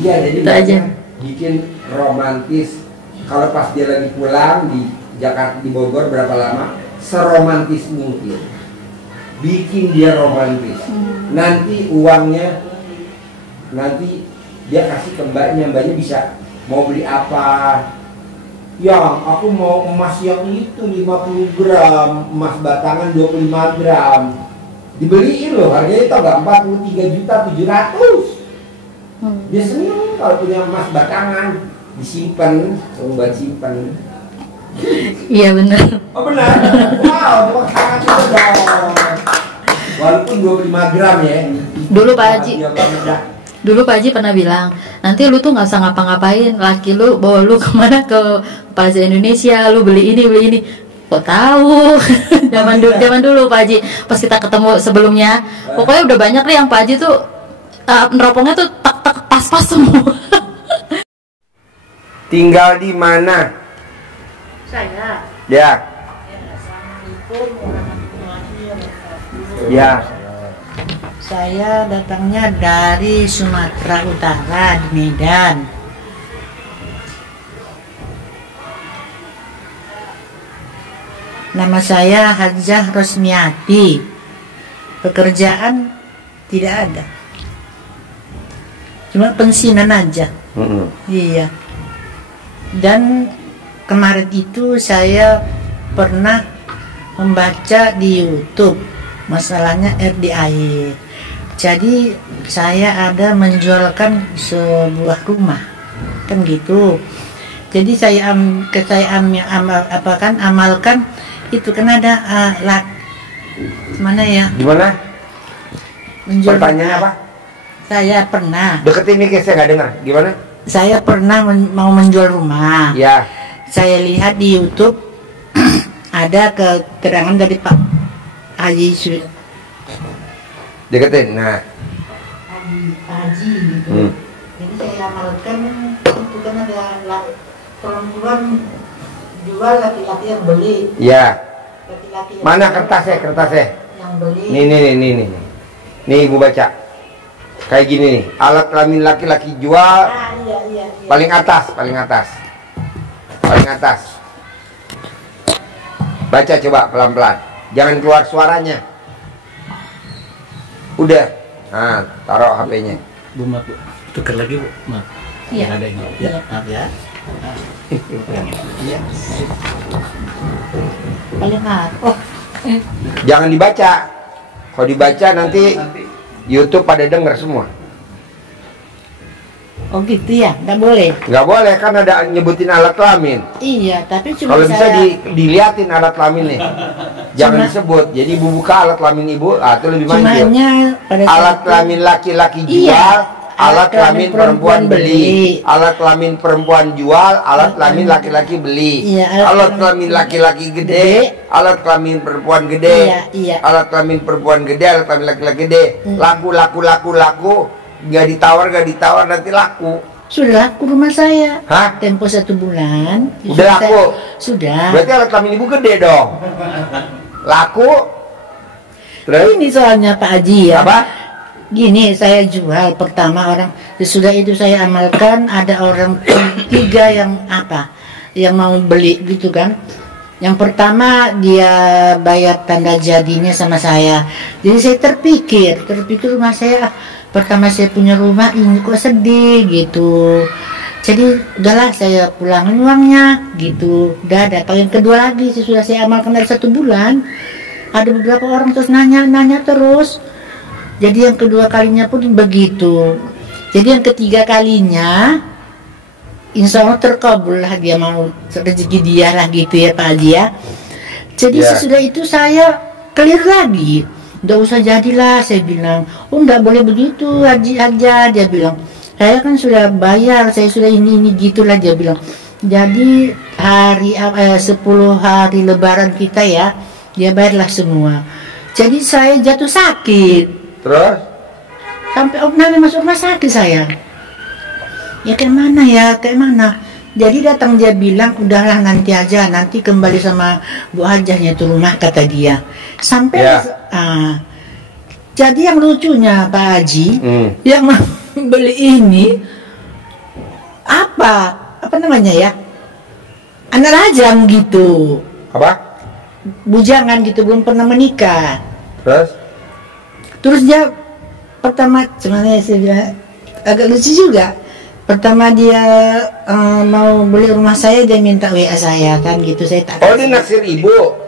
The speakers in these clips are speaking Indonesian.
Iya, jadi aja bikin romantis. Kalau pas dia lagi pulang di Jakarta, di Bogor berapa lama, seromantis mungkin. Bikin dia romantis. Nanti uangnya, nanti dia kasih ke mbaknya bisa mau beli apa. Yang aku mau emas yang itu 50 gram, emas batangan 25 gram. Dibeliin loh, harganya tau gak, 43.700.000. Dia seneng kalau punya emas batangan, disimpan, coba simpan. Iya benar. Oh benar? Wow, tepuk tangan itu dong. Walaupun 25 gram ya. Dulu Pak Haji, dulu Pak Haji pernah bilang, nanti lu tuh nggak usah ngapa-ngapain, laki lu bawa lu kemana, ke Plaza Indonesia, lu beli ini. Kok tahu? zaman dulu Pak Haji, pas kita ketemu sebelumnya, pokoknya udah banyak nih yang Pak Haji tuh neropongnya tuh pas semua. Tinggal di mana? Saya. Ya. Ya. Saya datangnya dari Sumatera Utara, di Medan. Nama saya Hajah Rosmiati. Pekerjaan tidak ada. Cuma pensiunan aja. Iya. Dan kemarin itu saya pernah membaca di YouTube masalahnya air di air. Jadi saya ada menjualkan sebuah rumah, kan gitu. Jadi saya amalkan itu kan ada mana ya? Gimana? Menjual pertanyaannya apa? Saya pernah. Deketin nih, saya nggak dengar. Gimana? Saya pernah mau menjual rumah. Ya. Saya lihat di YouTube ada keterangan dari Pak Haji. Deketin. Nah. Haji gitu. Jadi saya amalkan itu kan ada perempuan jual, laki-laki yang beli. Ya. Laki-laki Mana kertasnya? yang beli. Nih. Nih Ibu baca. Kayak gini nih, alat kelamin laki-laki jual. Iya. Paling atas. Baca coba pelan-pelan. Jangan keluar suaranya. Udah. Nah, taruh HP-nya. Bu, maaf Bu. Tukar lagi Bu, maaf. Iya. Ada ini. Ya, maaf ya. Iya. Paling atas. Jangan dibaca. Kalau dibaca nanti YouTube pada denger semua. Oh gitu ya, nggak boleh. Nggak boleh, kan ada nyebutin alat kelamin. Iya, tapi cuma Kalau bisa saya... diliatin alat kelamin nih. Jangan disebut. Jadi ibu buka alat kelamin ibu, itu lebih manjur. Alat kelamin laki-laki jual, alat kelamin perempuan beli. Alat kelamin perempuan jual, alat kelamin laki-laki beli. Alat kelamin laki-laki gede, alat kelamin perempuan gede. Alat kelamin perempuan gede, alat kelamin laki-laki gede. Laku. Nggak ditawar nanti laku. Sudah laku rumah saya. Hah? Tempo 1 bulan. Udah laku? Sudah. Berarti alat kelamin ibu gede dong. Laku. Terus? Ini soalnya Pak Haji ya. Apa? Gini, saya jual pertama orang. Sesudah itu saya amalkan, ada orang tiga yang mau beli gitu kan. Yang pertama dia bayar tanda jadinya sama saya. Jadi saya terpikir rumah saya. Pertama saya punya rumah ini kok sedih gitu. Jadi udahlah saya pulangin uangnya gitu. Udah ada. Yang kedua lagi sesudah saya amalkan dari 1 bulan, ada beberapa orang terus nanya terus. Jadi yang kedua kalinya pun begitu. Jadi yang ketiga kalinya, insya Allah terkabul lah, dia mau rezeki dia lah gitu ya Pak Haji ya. Jadi sesudah itu saya clear lagi. Nggak usah jadilah, saya bilang. Oh nggak boleh begitu Haji aja, dia bilang. Saya kan sudah bayar, saya sudah ini gitulah, dia bilang. Jadi 10 hari lebaran kita ya, dia bayarlah semua. Jadi saya jatuh sakit. Terus? Sampai Nana masuk rumah sakit saya. Ya kayak mana ya, kayak mana. Jadi datang dia bilang, udahlah nanti aja, nanti kembali sama Bu Hajahnya itu rumah, kata dia. Sampai jadi yang lucunya Pak Haji, yang beli ini apa namanya ya, anak rajang gitu. Apa? Bujangan gitu, belum pernah menikah. Terus dia pertama, sebenarnya saya bilang agak lucu juga. Pertama dia mau beli rumah saya, dia minta WA saya kan gitu, saya tak. Oh, dia naksir ibu.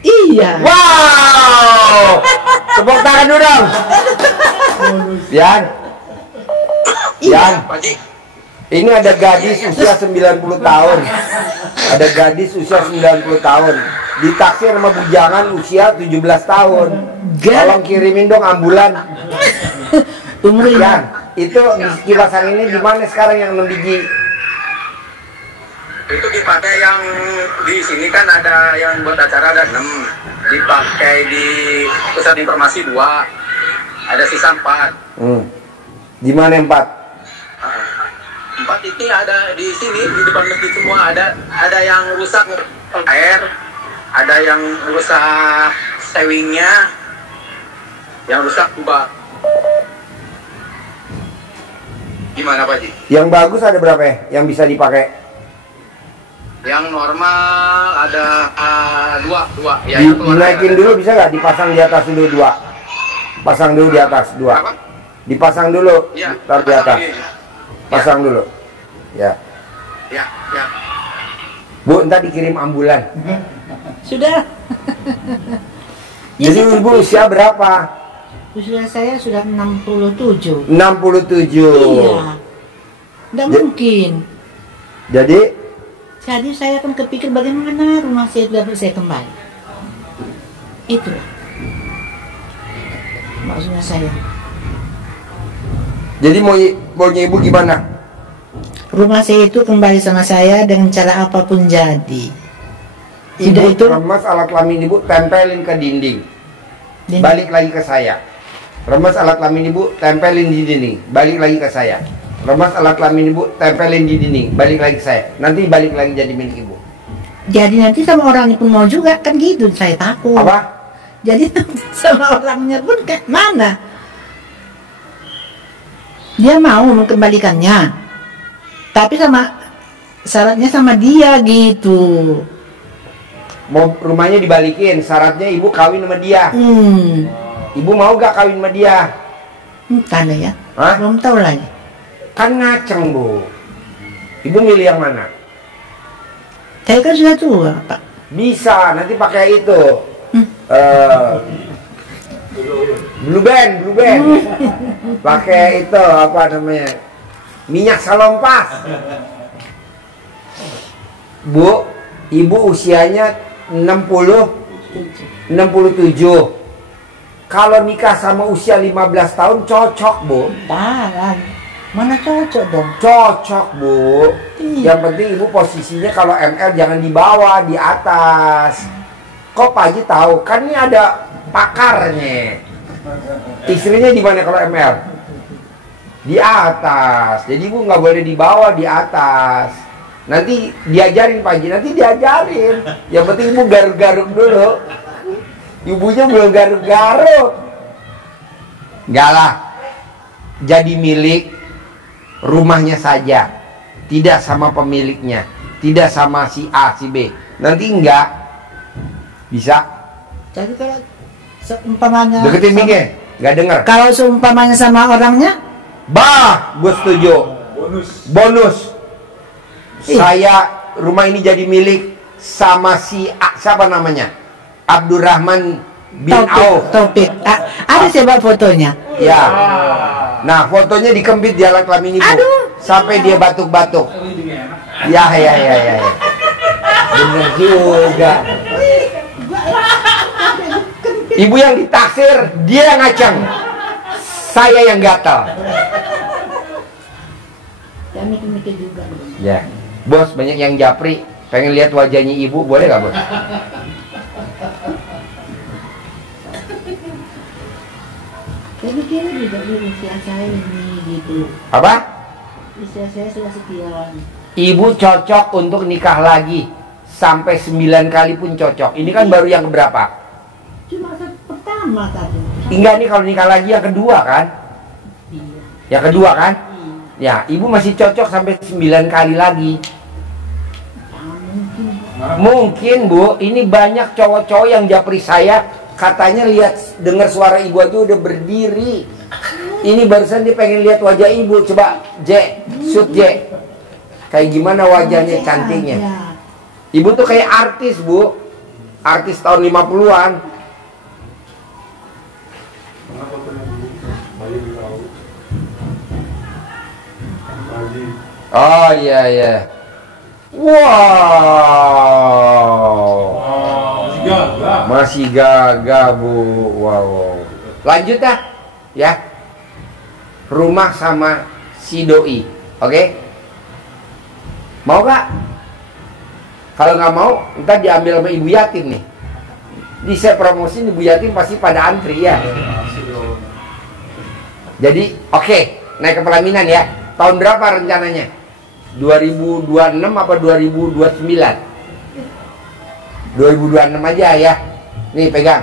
Iya. Wow. Tepuk tangan dulu dong. Yan. Ini ada gadis usia 90 tahun. Ada gadis usia 90 tahun. Ditaksir sama bujangan usia 17 tahun. Tolong kirimin dong ambulan. Yan, itu kipas angin ini di mana sekarang yang 6 biji? Itu dipakai yang di sini kan ada yang buat acara ada 6, dipakai di pusat informasi 2, ada sisa 4. Di mana 4? 4 itu ada di sini di depan masjid semua, ada yang rusak air, ada yang rusak sewingnya, yang rusak kubah. Gimana Pak Ji? Yang bagus ada berapa ya? Yang bisa dipakai? Yang normal ada dua. Ya, dinaikin dulu bisa nggak? Dipasang di atas dulu 2. Pasang dulu di atas 2. Apa? Dipasang dulu, ya, taruh di atas. Pasang dulu. Ya. Ya. Bu, entar dikirim ambulan. Sudah. Jadi ibu usia berapa? Usia saya sudah 67. 67. Iya. Nggak mungkin. Jadi saya akan kepikir bagaimana rumah saya dapat saya kembali. Itulah maksudnya saya. Jadi maunya ibu gimana? Rumah saya itu kembali sama saya dengan cara apapun jadi. Ibu itu remas alat kelamin ibu tempelin ke dinding. Balik lagi ke saya. Remas alat kelamin ibu tempelin di dinding. Balik lagi ke saya. Remas alat kelamin ibu tempelin di dinding. Balik lagi ke saya. Nanti balik lagi jadi milik ibu. Jadi nanti sama orangnya pun mau juga kan gitu, saya takut. Apa? Jadi sama orangnya pun kayak mana? Dia mau mengembalikannya, tapi sama syaratnya sama dia gitu. Mau rumahnya dibalikin, syaratnya ibu kawin sama dia. Ibu mau gak kawin sama dia? Entah lah ya. Hah? Belum tahu lagi. Kan ngaceng bu. Ibu milih yang mana? Saya kan sudah tua Pak. Bisa, nanti pakai itu. Blue band. Pakai itu apa namanya? Minyak salompas. Bu, ibu usianya 67. Kalau nikah sama usia 15 tahun cocok, Bu. Tahan. Mana cocok dong? Cocok, Bu. Yang penting ibu posisinya kalau ML jangan di bawah, di atas. Kok Pak Haji tahu? Kan ini ada pakarnya. Istrinya di mana kalau ML? Di atas. Jadi ibu nggak boleh di bawah, di atas. Nanti diajarin Pak Haji, nanti diajarin. Yang penting ibu garuk-garuk dulu. Ibunya belum garuk-garuk. Enggak lah. Jadi milik rumahnya saja. Tidak sama pemiliknya. Tidak sama si A, si B. Nanti enggak. Bisa. Jadi kalau seumpamanya deketin miknya, nggak denger. Kalau seumpamanya sama orangnya, bah, gue setuju. Bonus. Saya rumah ini jadi milik sama si A, siapa namanya? Abdurrahman bin Auf. Taufik. Ada coba fotonya. Ya. Nah, fotonya dikembit di alat kelamin ibu. Aduh. Sampai dia batuk-batuk. Ya. Bener juga. Ibu yang ditaksir, dia yang ngaceng. Saya yang gatal. Ya mikir-mikir juga. Ya. Bos, banyak yang japri. Pengen lihat wajahnya ibu, boleh gak bos? Tapi kira juga di usia saya ini gitu. Apa? Usia saya sudah sekian. Ibu cocok untuk nikah lagi sampai 9 kali pun cocok. Ini kan baru yang keberapa? Cuma pertama tadi. Enggak nih kalau nikah lagi yang kedua kan? Iya. Yang kedua kan? Ya, ibu masih cocok sampai 9 kali lagi. Mungkin Bu, ini banyak cowok-cowok yang japri saya, katanya lihat dengar suara ibu aja udah berdiri. Ini barusan dia pengen lihat wajah ibu. Coba J, shoot J. Kayak gimana wajahnya cantiknya. Ibu tuh kayak artis Bu. Artis tahun 50-an. Oh iya iya. Wow. Masih gagah Bu. Wow. Lanjut dah. Ya. Rumah sama si doi. Oke? Mau gak? Kalau nggak mau, ntar diambil sama ibu yatim nih. Di saya promosi ibu yatim pasti pada antri ya. Jadi oke, naik ke pelaminan ya. Tahun berapa rencananya? 2026 apa 2029? 2026 aja ya. Nih pegang.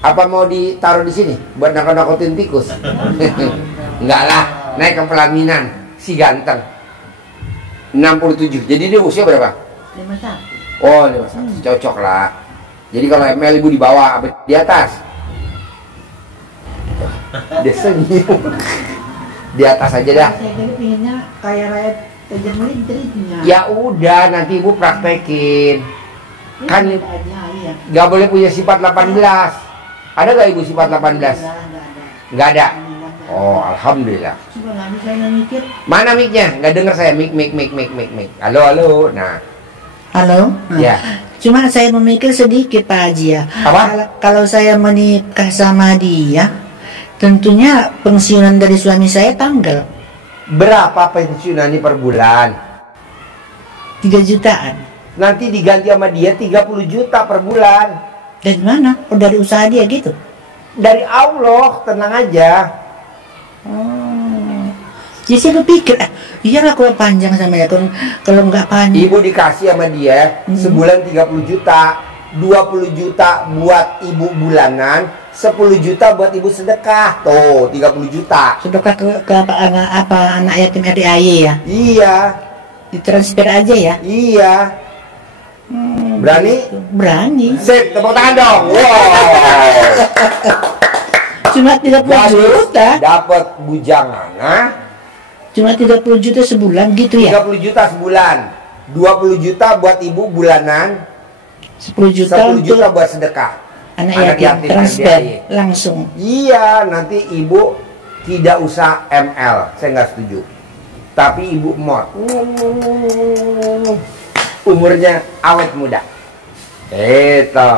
Apa mau ditaruh di sini buat nakut-nakutin tikus? Enggak lah, naik ke pelaminan si ganteng. 67. Jadi dia usia berapa? 51. Oh, 51. Cocok lah. Jadi kalau ML ibu di bawah apa di atas? Dia senyum. Di atas aja dah. Saya tadi pinginnya kayak rakyat tajam melintirnya. Ya udah, nanti ibu praktekin. Kan iya. nggak boleh punya sifat 18. Ada gak ibu sifat 18? Nggak ada. Oh, alhamdulillah. Coba nggak bisa mikir. Mana mic-nya? Nggak dengar saya. Mic. Halo, halo. Nah. Halo. Ya. Cuma saya memikir sedikit Pak Haji ya. Apa? Kalau saya menikah sama dia, tentunya pensiunan dari suami saya tanggal Berapa pensiunan ini per bulan? 3 jutaan. Nanti diganti sama dia 30 juta per bulan. Dari mana? Oh, dari usaha dia gitu? Dari Allah, tenang aja. Jadi saya berpikir, iyalah kalau panjang sama ya, kalau nggak panjang. Ibu dikasih sama dia sebulan 30 juta, 20 juta buat ibu bulanan, 10 juta buat ibu sedekah. Tuh, 30 juta. Sedekah ke anak yatim RDAY ya? Iya. Ditransfer aja ya? Iya. Berani? Berani. Sip, tepuk tangan dong. Wow. Cuma 30 juta. Dapat bujangan, nah. Cuma 30 juta sebulan gitu ya? 30 juta sebulan. 20 juta buat ibu bulanan. 10 juta 10 juta buat sedekah. Anak yatim transfer langsung. Iya, nanti ibu tidak usah ML. Saya nggak setuju. Tapi ibu mod. Umurnya awet muda. Itu.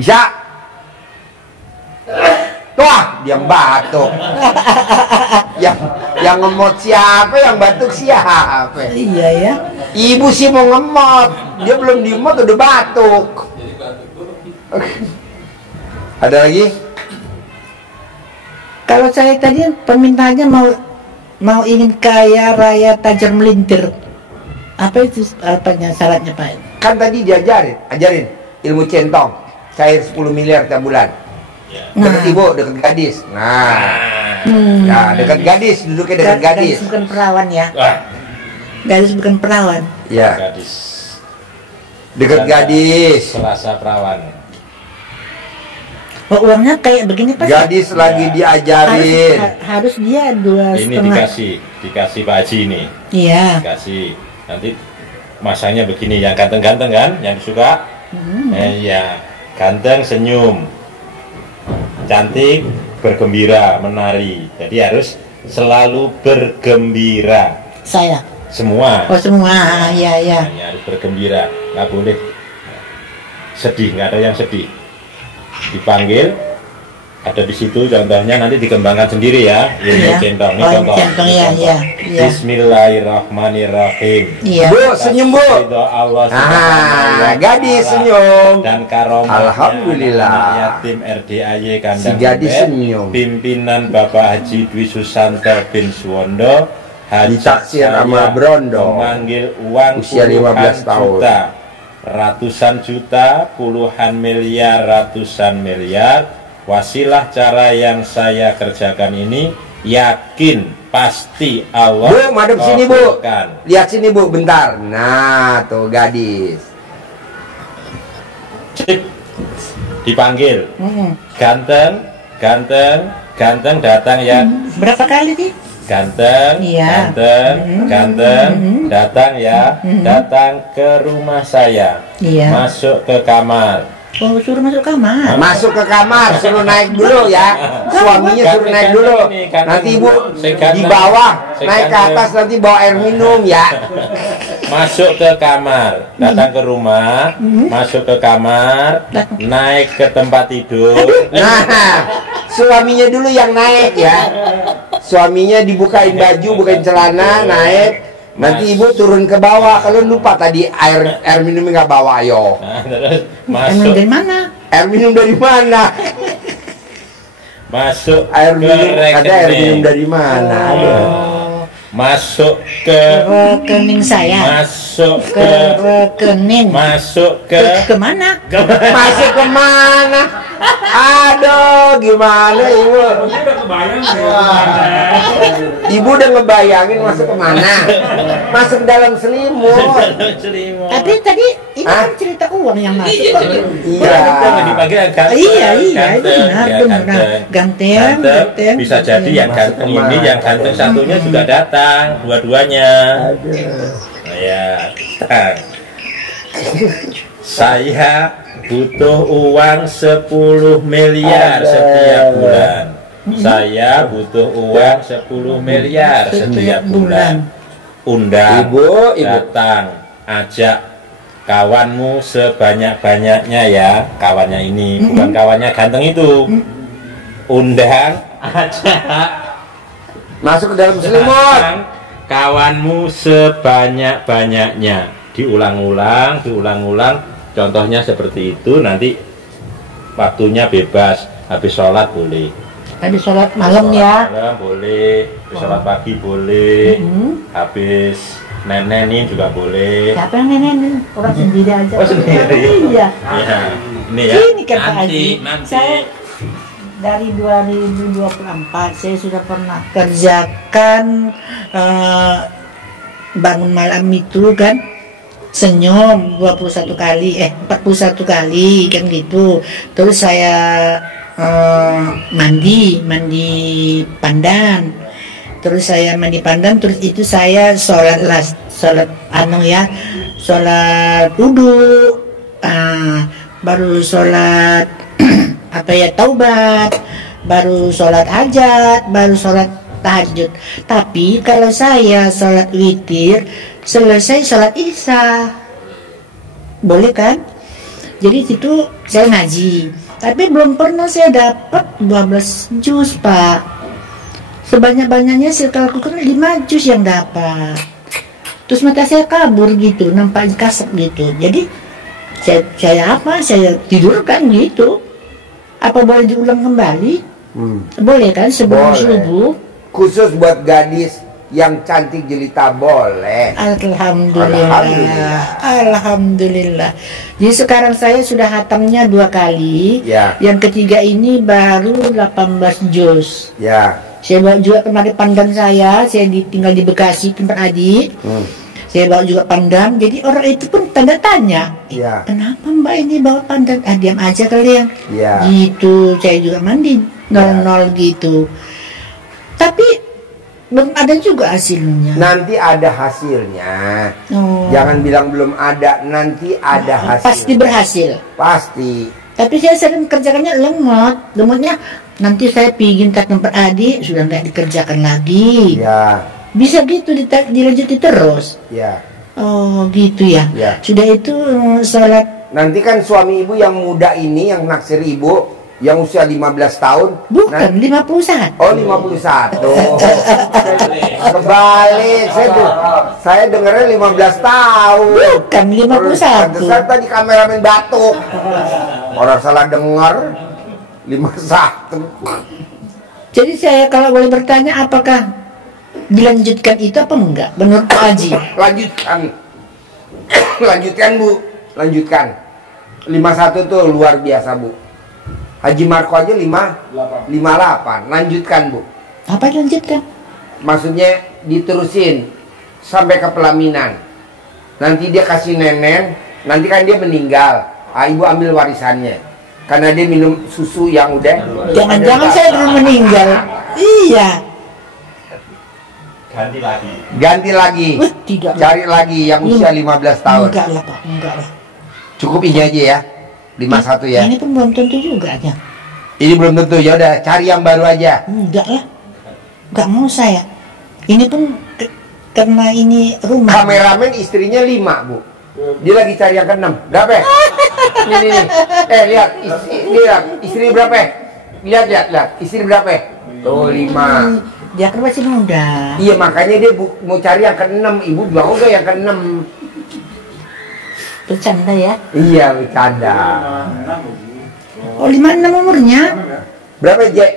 Bisa? Wah, dia batuk. yang ngemot siapa, yang batuk siapa? Iya ya. Ibu sih mau ngemot, dia belum dimot udah batuk. Ada lagi? Kalau saya tadi permintaannya mau ingin kaya raya tajam melintir. Apa itu apanya syaratnya Pak? Kan tadi ajarin ilmu centong, cair 10 miliar tiap bulan. Dekat ibu, dekat gadis. Nah, dekat gadis, duduknya dekat gadis. Gadis bukan perawan ya? Gadis bukan perawan. Ya. Gadis. Dekat gadis. Selasa perawan. Oh, uangnya kayak begini Pak? Gadis lagi diajarin. Harus dia 2,5. Ini dikasih Pak Haji ini. Iya. Dikasih. Nanti masanya begini, yang ganteng-ganteng kan, yang disuka. Ya, ganteng, senyum, cantik, bergembira, menari. Jadi harus selalu bergembira. Saya. Semua. Oh semua, ya. Hanya harus bergembira, nggak boleh sedih, nggak ada yang sedih. Dipanggil, ada di situ contohnya, nanti dikembangkan sendiri ya ilmu Iya. centong. Ini Oh, contoh. centong, Ini ya, contoh. ya, ya. Bismillahirrahmanirrahim. Iya. Bu, senyum Bu. Ridho Allah Subhanahu wa Gadis Ta'ala senyum. dan karomahnya Alhamdulillah. anak yatim RDAY Kandang Si gadis Embet, senyum. pimpinan Bapak Haji Dwi Susanto bin Suwondo Ditaksir saya sama Brondo. memanggil uang Usia 15 puluhan tahun. juta, ratusan juta, puluhan miliar, ratusan miliar. Wasilah cara yang saya kerjakan ini, yakin pasti Allah Bu, madep sini Bu. kabulkan. Lihat sini Bu, bentar. Nah, tuh gadis. Cip, dipanggil. Mm-mm. Ganteng, ganteng, ganteng datang ya. Berapa kali nih? Ganteng, Iya. ganteng, ganteng, datang ya. Datang ke rumah saya. Iya. Masuk ke kamar. Oh, suruh masuk kamar. Masuk ke kamar, suruh naik dulu ya. Suaminya suruh naik dulu. Nanti Ibu di bawah, naik ke atas nanti bawa air minum ya. Masuk ke kamar, datang ke rumah, masuk ke kamar, naik ke tempat tidur. Nah, suaminya dulu yang naik ya. Suaminya dibukain baju, bukain celana, naik. Nanti Ibu turun ke bawah. Kalau lupa tadi air minumnya nggak bawa, ayo. Nah, terus Emang masuk dari mana? Air minum dari mana? masuk Air ke minum ada air minum rekening. dari mana? Aduh. Oh, Masuk ke ke rekening saya. masuk Ke ke rekening. masuk Ke ke mana? Masuk kemana? Aduh, gimana Ibu? Ibu udah ngebayangin masuk kemana? Masuk dalam selimut. Tapi tadi ini Hah? kan cerita uang yang masuk. kok. Iya. Dipanggil yang ganteng. Iya, Ganteng, benar, ya, benar. Ganteng, ganteng, Bisa ganteng. jadi yang ganteng Masuk ini, kemana? yang ganteng satunya juga datang, dua-duanya. Aduh. Nah, ya, datang. Saya butuh uang 10 miliar setiap bulan. Saya butuh uang 10 miliar setiap bulan. Undang, Ibu. datang, ajak kawanmu sebanyak-banyaknya ya. Kawannya ini, bukan kawannya ganteng itu. Undang, ajak Masuk ke dalam selimut. datang kawanmu sebanyak-banyaknya. Diulang-ulang, diulang-ulang. Contohnya seperti itu. Nanti waktunya bebas. Habis sholat boleh. Habis sholat malam Sholat ya. malam boleh. Habis sholat pagi boleh. Habis nenenin juga boleh. Siapa yang nenek? Orang sendiri aja. Oh, sendiri. Iya. Ya, ini ya. Ini kan Pak Nanti, Haji. nanti. Saya dari 2024 saya sudah pernah kerjakan bangun malam itu kan, senyum 41 kali 41 kali kan gitu. Terus saya mandi pandan. Terus saya mandi pandan, terus itu saya sholat wudu, baru sholat taubat, baru sholat hajat, baru sholat tahajud. Tapi kalau saya sholat witir selesai sholat isya, boleh kan? Jadi itu saya ngaji, tapi belum pernah saya dapat 12 juz Pak. Sebanyak-banyaknya saya lakukan 5 juz yang dapat. Terus mata saya kabur gitu, nampak kasep gitu. Jadi saya tidurkan gitu. Apa boleh diulang kembali? Boleh kan sebelum Boleh. subuh? Khusus buat gadis yang cantik jelita boleh. Alhamdulillah. Jadi sekarang saya sudah hatamnya 2 kali. Ya. Yang ketiga ini baru 18 juz. Ya. Saya bawa juga kemarin pandan saya tinggal di Bekasi tempat adik. Saya bawa juga pandan. Jadi orang itu pun tanda tanya. Ya. Kenapa Mbak ini bawa pandan? Diam aja kalian. Ya. Gitu. Saya juga mandi 00 gitu. Tapi belum ada juga hasilnya. Nanti ada hasilnya. Oh. Jangan bilang belum ada, nanti ada hasil. Pasti berhasil. Pasti. Tapi saya sering kerjakannya lemotnya nanti saya pingin ke tempat adik sudah nggak dikerjakan lagi. Ya. Bisa gitu dilanjuti terus. Ya. Oh gitu ya. Ya. Sudah itu sholat. Nanti kan suami ibu yang muda ini yang naksir ibu Yang usia 15 tahun. Bukan, 51. Oh, 51. Kebalik. Saya dengarnya 15 tahun. Bukan, 51. Saya tadi kameramen batuk. Orang salah dengar. 51. Jadi saya kalau boleh bertanya, apakah dilanjutkan itu apa enggak menurut Pak Haji? Lanjutkan Bu, lanjutkan. 51 tuh luar biasa Bu. Haji Marco aja 58. Lanjutkan Bu. Apa dilanjutkan? Maksudnya diterusin sampai ke pelaminan. Nanti dia kasih nenek, nanti kan dia meninggal. Ibu ambil warisannya. Karena dia minum susu yang udah. Jangan-jangan saya belum meninggal. Iya. Ganti lagi. Tidak. Cari lagi yang usia 15 tahun. Enggak lah Pak, enggak lah. Cukup ini aja ya. 51 ya. Ini pun belum tentu juga aja. Ini belum tentu, ya udah cari yang baru aja. Enggak lah. Enggak mau saya. Ini pun karena ini rumah. Kameramen istrinya 5 Bu. Dia lagi cari yang ke-6. Berapa? Ini. Lihat, istri berapa? Lihat. Istri berapa? Tuh 5. Dia kan masih muda. Iya, makanya dia mau cari yang ke-6. Ibu mau gak yang ke-6? Bercanda ya? Iya, bercanda. Oh, 56 umurnya? Berapa, Jek?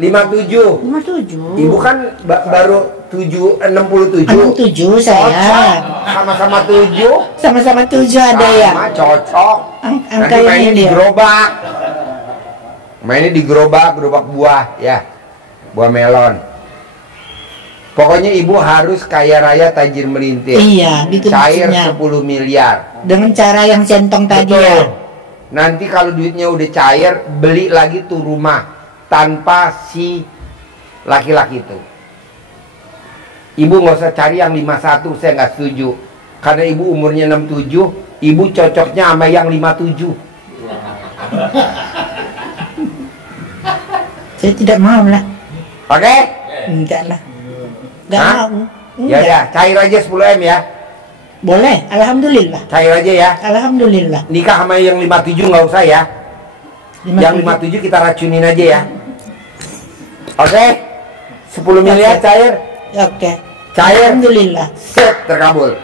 57. 57. Ibu kan baru 67. 67 saya. Cocok. Sama-sama 7. Sama-sama 7 ada ya? Sama, cocok. Angka Nanti mainnya ini di dia. gerobak. Mainnya di gerobak buah ya. Buah melon. Pokoknya ibu harus kaya raya tajir melintir. Iya, gitu Cair maksudnya. 10 miliar. Dengan cara yang centong tadi Betul. ya. Nanti kalau duitnya udah cair, beli lagi tuh rumah tanpa si laki-laki itu. Ibu nggak usah cari yang 51, saya nggak setuju. Karena ibu umurnya 67, ibu cocoknya sama yang 57. Saya tidak mau lah. Oke? Enggak lah. Enggak Hah? mau. Ya Enggak. ya, cair aja 10M ya. Boleh, alhamdulillah. Cair aja ya. Alhamdulillah. Nikah sama yang 57 nggak usah ya. 57. Yang 57 kita racunin aja ya. Oke? 10 miliar cair. Oke. Cair. Alhamdulillah. Set, terkabul.